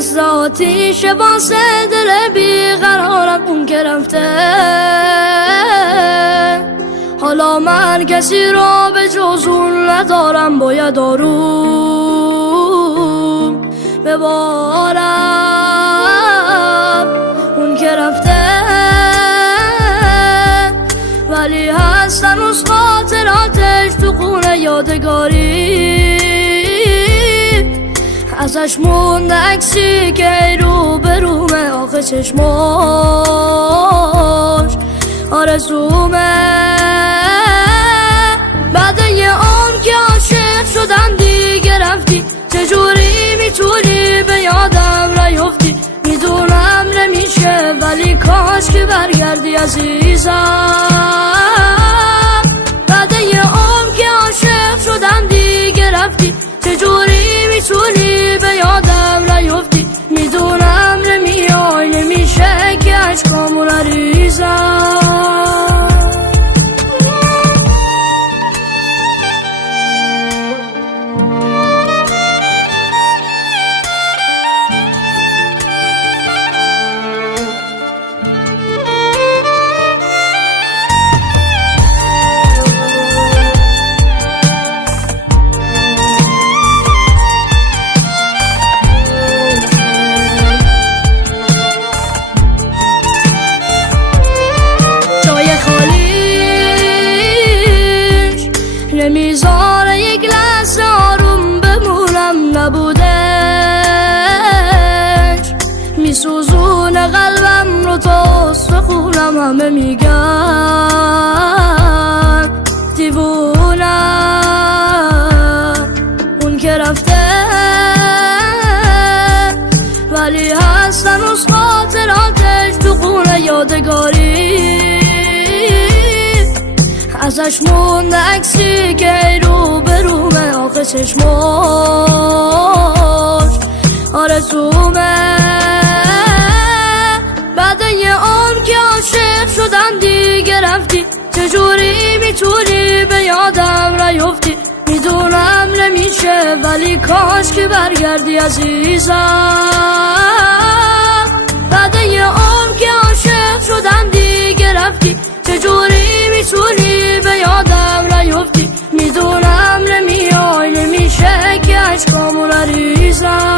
مثل آتیش واسه دل بیقرارم اون که رفته. حالا من کسی را به جز اون ندارم، باید آروم ببارم اون که رفته. ولی هست هنوز خاطراتش تو خونه یادگاری، ازش مونده عکسی که رو به رومه، آخه چشماش آرزومه. بعد یه عمر که عاشق شدم دیگه رفتی، چجوری میتونی به یادم نیفتی؟ میدونم نمیشه ولی کاش که برگردی عزیزم. بعد یه عمر که عاشق شدم دیگه رفتی، چجوری میتونی به یادم نیفتی؟ میدونم نمیای، نمیشه که عشقامو نریزم. نمیذاره یک لحظه آروم بمونم نبودش، میسوزونه قلبم رو تا سخونم. همه میگن دیوونم اون که رفته، ولی هست هنوز خاطراتش تو خونه یادگاری، ازش مونده عکسی که رو به رومه، آخه چشماش آرزومه. بعد یه عمر که عاشق شدم دیگه رفتی، چجوری میتونی به یادم نیفتی؟ میدونم نمیشه ولی کاش که برگردی عزیزم. بعد یه عمر که عاشق شدم دیگه رفتی، چجوری میتونی به یادم نیفتی؟ میدونم نمیای، نمیشه که عشقامو نریزم.